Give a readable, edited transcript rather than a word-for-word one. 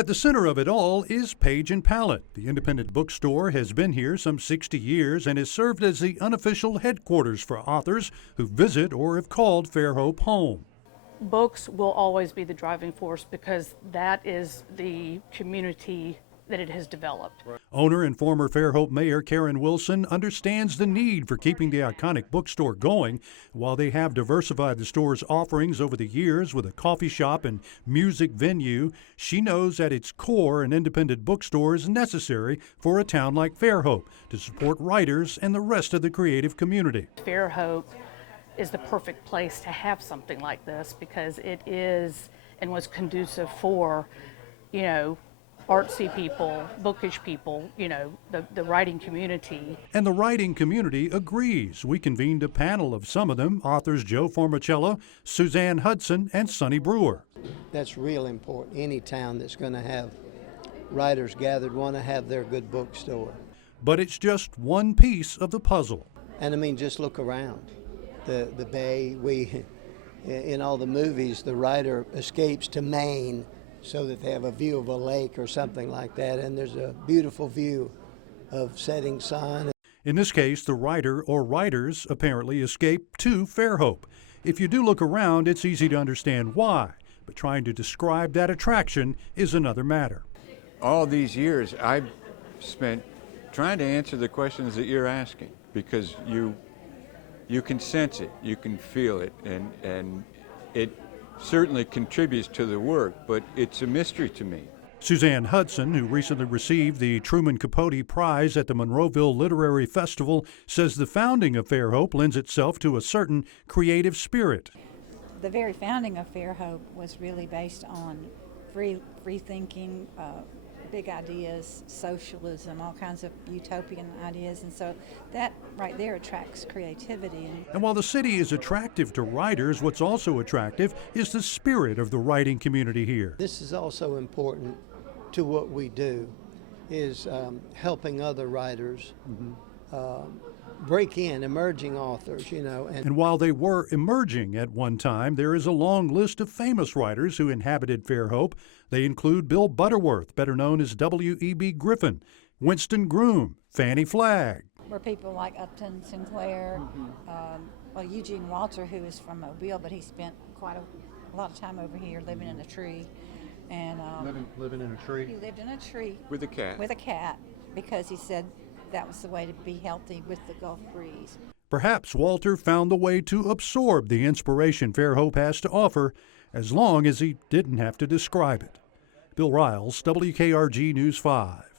At the center of it all is Page and Palette. The independent bookstore has been here some 60 years and has served as the unofficial headquarters for authors who visit or have called Fairhope home. Books will always be the driving force because that is the community that it has developed. Owner and former Fairhope Mayor Karen Wilson understands the need for keeping the iconic bookstore going. While they have diversified the store's offerings over the years with a coffee shop and music venue, she knows at its core an independent bookstore is necessary for a town like Fairhope to support writers and the rest of the creative community. Fairhope is the perfect place to have something like this because it is and was conducive for, artsy people, bookish people, the writing community. And the writing community agrees. We convened a panel of some of them, authors Joe Formicello, Suzanne Hudson, and Sonny Brewer. That's real important. Any town that's going to have writers gathered want to have their good bookstore. But it's just one piece of the puzzle. And just look around. The bay, in all the movies, the writer escapes to Maine so that they have a view of a lake or something like that, and there's a beautiful view of setting sun. In this case, the writer or writers apparently escaped to Fairhope. If you do look around, it's easy to understand why, but trying to describe that attraction is another matter. All these years I've spent trying to answer the questions that you're asking because you can sense it, you can feel it, and it certainly contributes to the work, but it's a mystery to me. Suzanne Hudson, who recently received the Truman Capote Prize at the Monroeville Literary Festival, says the founding of Fairhope lends itself to a certain creative spirit. The very founding of Fairhope was really based on free thinking, big ideas, socialism, all kinds of utopian ideas, and so that right there attracts creativity. And while the city is attractive to writers, what's also attractive is the spirit of the writing community here. This is also important to what we do, is helping other writers break in, emerging authors, And while they were emerging at one time, there is a long list of famous writers who inhabited Fairhope. They include Bill Butterworth, better known as W.E.B. Griffin, Winston Groom, Fannie Flagg. Where people like Upton Sinclair, Eugene Walter, who is from Mobile, but he spent quite a lot of time over here living in a tree. And living in a tree? He lived in a tree. With a cat. With a cat, because he said that was the way to be healthy with the Gulf breeze. Perhaps Walter found the way to absorb the inspiration Fairhope has to offer, as long as he didn't have to describe it. Bill Riles, WKRG News 5.